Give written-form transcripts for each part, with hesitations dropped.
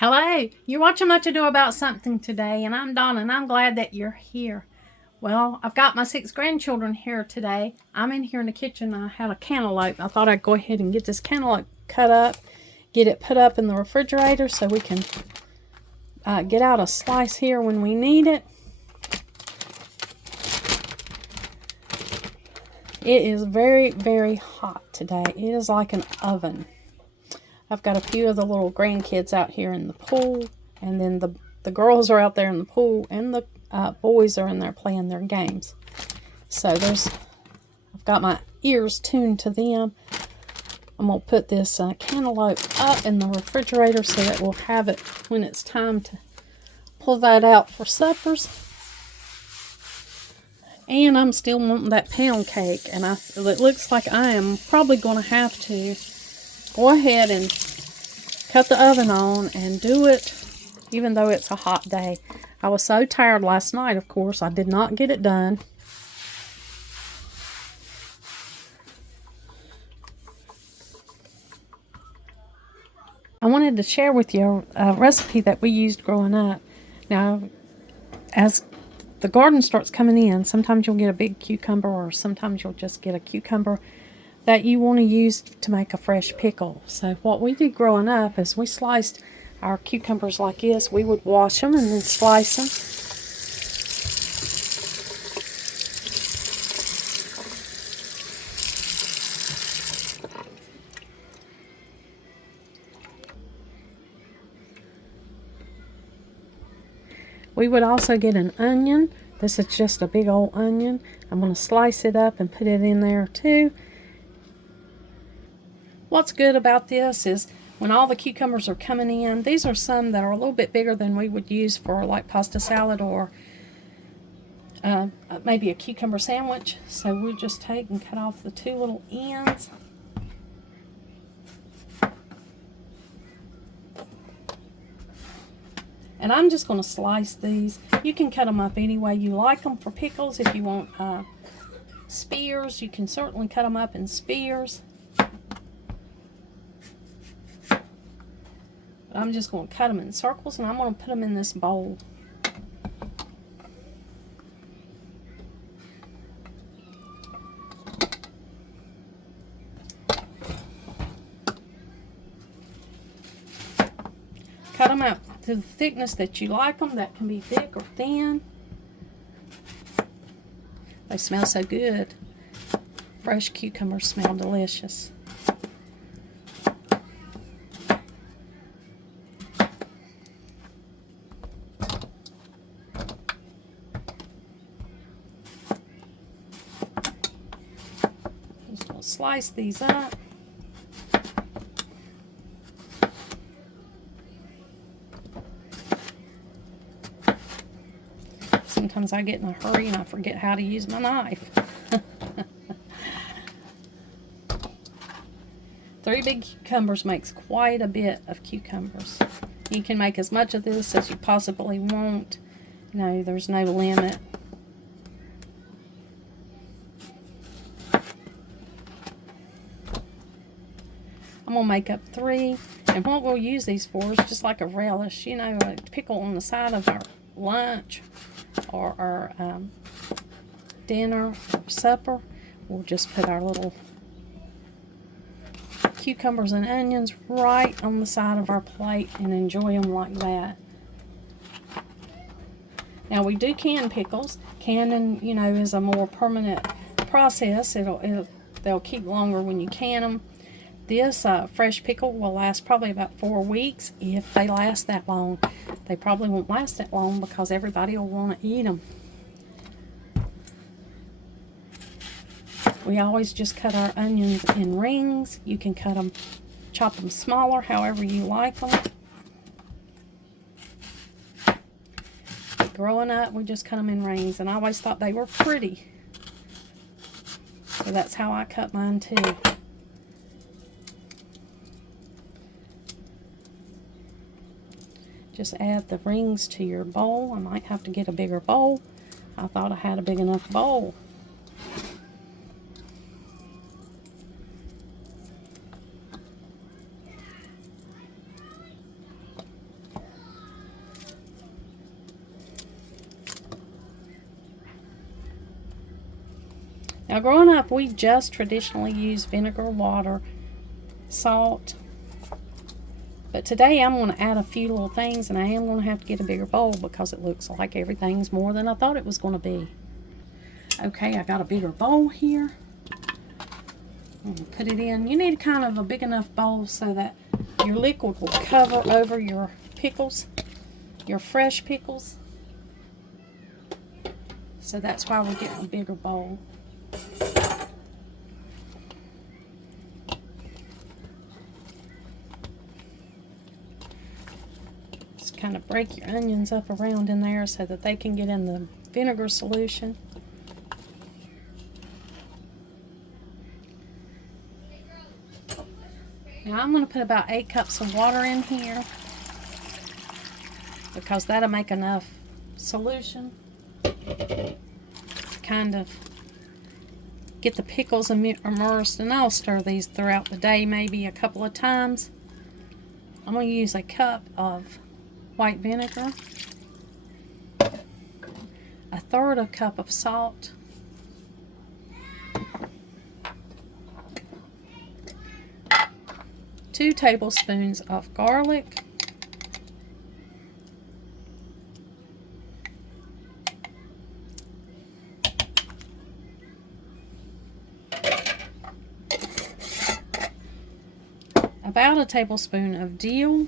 Hello, you're watching Much Ado About Something today, and I'm Donna, and I'm glad that you're here. Well, I've got my 6 grandchildren here today. I'm in here in the kitchen. I had a cantaloupe. I thought I'd go ahead and get this cantaloupe cut up, get it put up in the refrigerator so we can get out a slice here when we need it. It is very, very hot today. It is like an oven. I've got a few of the little grandkids out here in the pool, and then the girls are out there in the pool, and the boys are in there playing their games. So I've got my ears tuned to them. I'm going to put this cantaloupe up in the refrigerator so that we'll have it when it's time to pull that out for suppers. And I'm still wanting that pound cake, and it looks like I am probably going to have to go ahead and cut the oven on and do it even though it's a hot day. I was so tired last night, of course, I did not get it done. I wanted to share with you a recipe that we used growing up. Now, as the garden starts coming in, sometimes you'll get a big cucumber, or sometimes you'll just get a cucumber that you want to use to make a fresh pickle. So what we did growing up is we sliced our cucumbers like this. We would wash them and then slice them. We would also get an onion. This is just a big old onion. I'm going to slice it up and put it in there too. What's good about this is when all the cucumbers are coming in, these are some that are a little bit bigger than we would use for like pasta salad or maybe a cucumber sandwich. So we just take and cut off the 2 little ends. And I'm just going to slice these. You can cut them up any way you like them for pickles. If you want spears, you can certainly cut them up in spears. But I'm just going to cut them in circles, and I'm going to put them in this bowl. Cut them out to the thickness that you like them. That can be thick or thin. They smell so good. Fresh cucumbers smell delicious. Just going to slice these up. Sometimes I get in a hurry and I forget how to use my knife. 3 big cucumbers makes quite a bit of cucumbers. You can make as much of this as you possibly want. You know, there's no limit. I'm going to make up 3. And what we'll use these for is just like a relish. You know, a pickle on the side of our lunch or our dinner or supper. We'll just put our little cucumbers and onions right on the side of our plate and enjoy them like that. Now we do can pickles. Canning, you know, is a more permanent process. They'll keep longer when you can them. This fresh pickle will last probably about 4 weeks if they last that long. They probably won't last that long because everybody will want to eat them. We always just cut our onions in rings. You can chop them smaller, however you like them. Growing up, we just cut them in rings, and I always thought they were pretty. So that's how I cut mine too. Just add the rings to your bowl. I might have to get a bigger bowl. I thought I had a big enough bowl. Now, growing up, we just traditionally used vinegar, water, salt. But today, I'm going to add a few little things, and I am going to have to get a bigger bowl because it looks like everything's more than I thought it was going to be. Okay, I got a bigger bowl here. I'm going to put it in. You need kind of a big enough bowl so that your liquid will cover over your pickles, your fresh pickles. So that's why we're getting a bigger bowl. Just kind of break your onions up around in there so that they can get in the vinegar solution. Now I'm going to put about 8 cups of water in here because that'll make enough solution to kind of get the pickles immersed, and I'll stir these throughout the day, maybe a couple of times. I'm going to use a cup of white vinegar, a third of a cup of salt, two tablespoons of garlic, about a tablespoon of dill,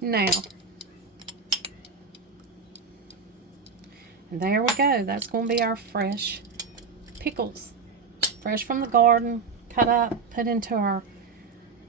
now, and there we go. That's going to be our fresh pickles, fresh from the garden, cut up, put into our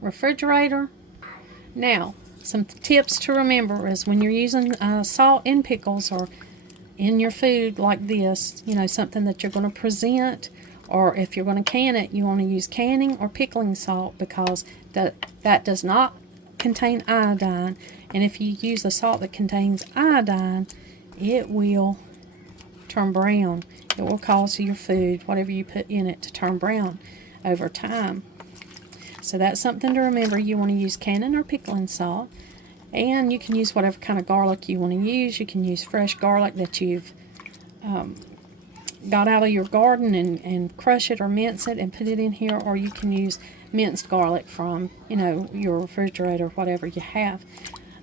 refrigerator. Now, some tips to remember is when you're using salt in pickles or in your food like this, you know, something that you're going to present, or if you're going to can it, you want to use canning or pickling salt because that does not contain iodine, and if you use a salt that contains iodine, it will turn brown. It will cause your food, whatever you put in it, to turn brown over time. So that's something to remember. You want to use canning or pickling salt, and you can use whatever kind of garlic you want to use. You can use fresh garlic that you've got out of your garden and crush it or mince it and put it in here, or you can use minced garlic from, you know, your refrigerator, whatever you have.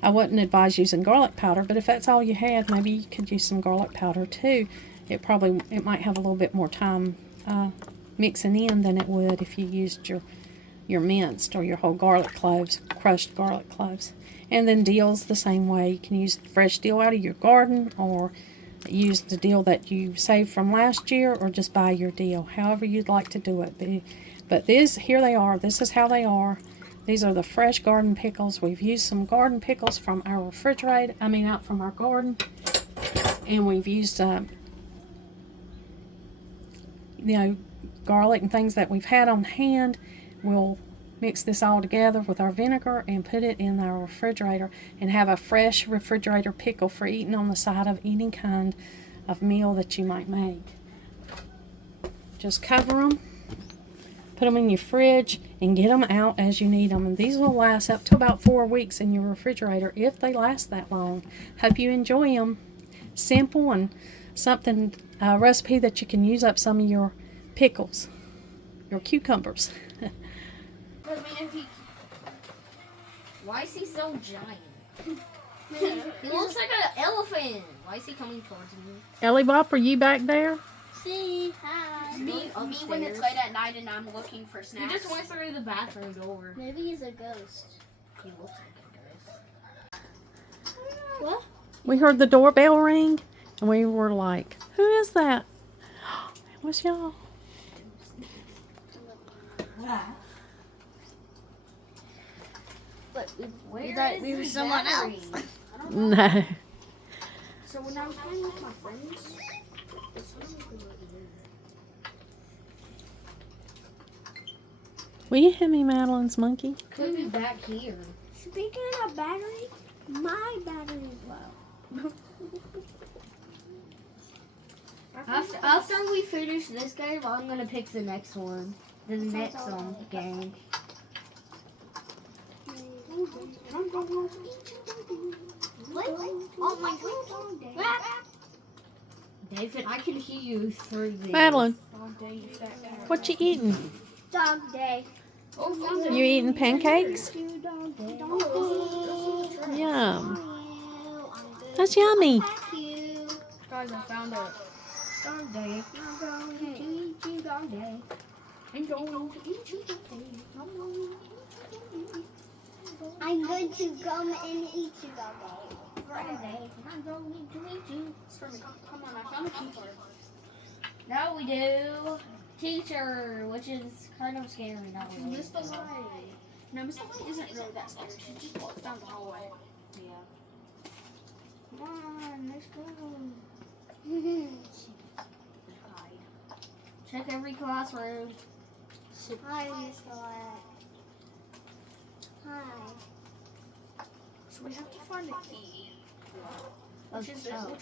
I wouldn't advise using garlic powder, but if that's all you had, maybe you could use some garlic powder too. It might have a little bit more time mixing in than it would if you used your minced or your whole garlic cloves, crushed garlic cloves. And then dill's the same way. You can use fresh dill out of your garden, or use the dill that you saved from last year, or just buy your dill, however you'd like to do it. But here they are. This is how they are. These are the fresh garden pickles. We've used some garden pickles from our refrigerator, out from our garden, and we've used garlic and things that we've had on hand. We'll mix this all together with our vinegar and put it in our refrigerator and have a fresh refrigerator pickle for eating on the side of any kind of meal that you might make. Just cover them, put them in your fridge, and get them out as you need them. And these will last up to about 4 weeks in your refrigerator if they last that long. Hope you enjoy them. Simple and something, a recipe that you can use up some of your pickles, your cucumbers. Why is he so giant? He looks like an elephant. Why is he coming towards me? Ellie Bop, are you back there? See, hi. Me when it's late at night and I'm looking for snacks. He just went through the bathroom door. Maybe he's a ghost. He looks like a ghost. What? We heard the doorbell ring, and we were like, who is that? It was y'all. But we thought we were someone else. No. So when I was playing with my friends, Will you hit me, Madeline's monkey? Could be back here. Speaking of battery, my battery is low. After we finish this game, I'm gonna pick the next one. The next game. I'm going to eat you, baby. What? Oh my God. David, I can hear you through this. Madeline, Dog day, you fat guy. what you eating? Dog day. Oh, You eating pancakes? Dog day. Yum. That's yummy. Guys, I found a dog day. I'm going to eat you, dog day. I'm going to eat you, dog day. I'm going to come and eat you, dog. Friday. I'm going to eat you. Come on, I found a key card. now we do teacher, which is kind of scary. Not really. Mr. Light. No, Mr. Light isn't really that scary. She just walks down the hallway. Yeah. Come on, let's go. Hide. Check every classroom. Hi, Mr. Light. Hi. So we have to find a key. Which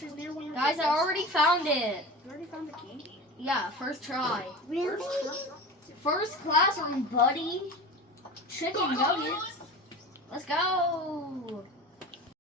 is near one of the Guys, I already found it. You already found the key? Yeah, first try. Really? First classroom, buddy. Chicken nuggets. Let's go.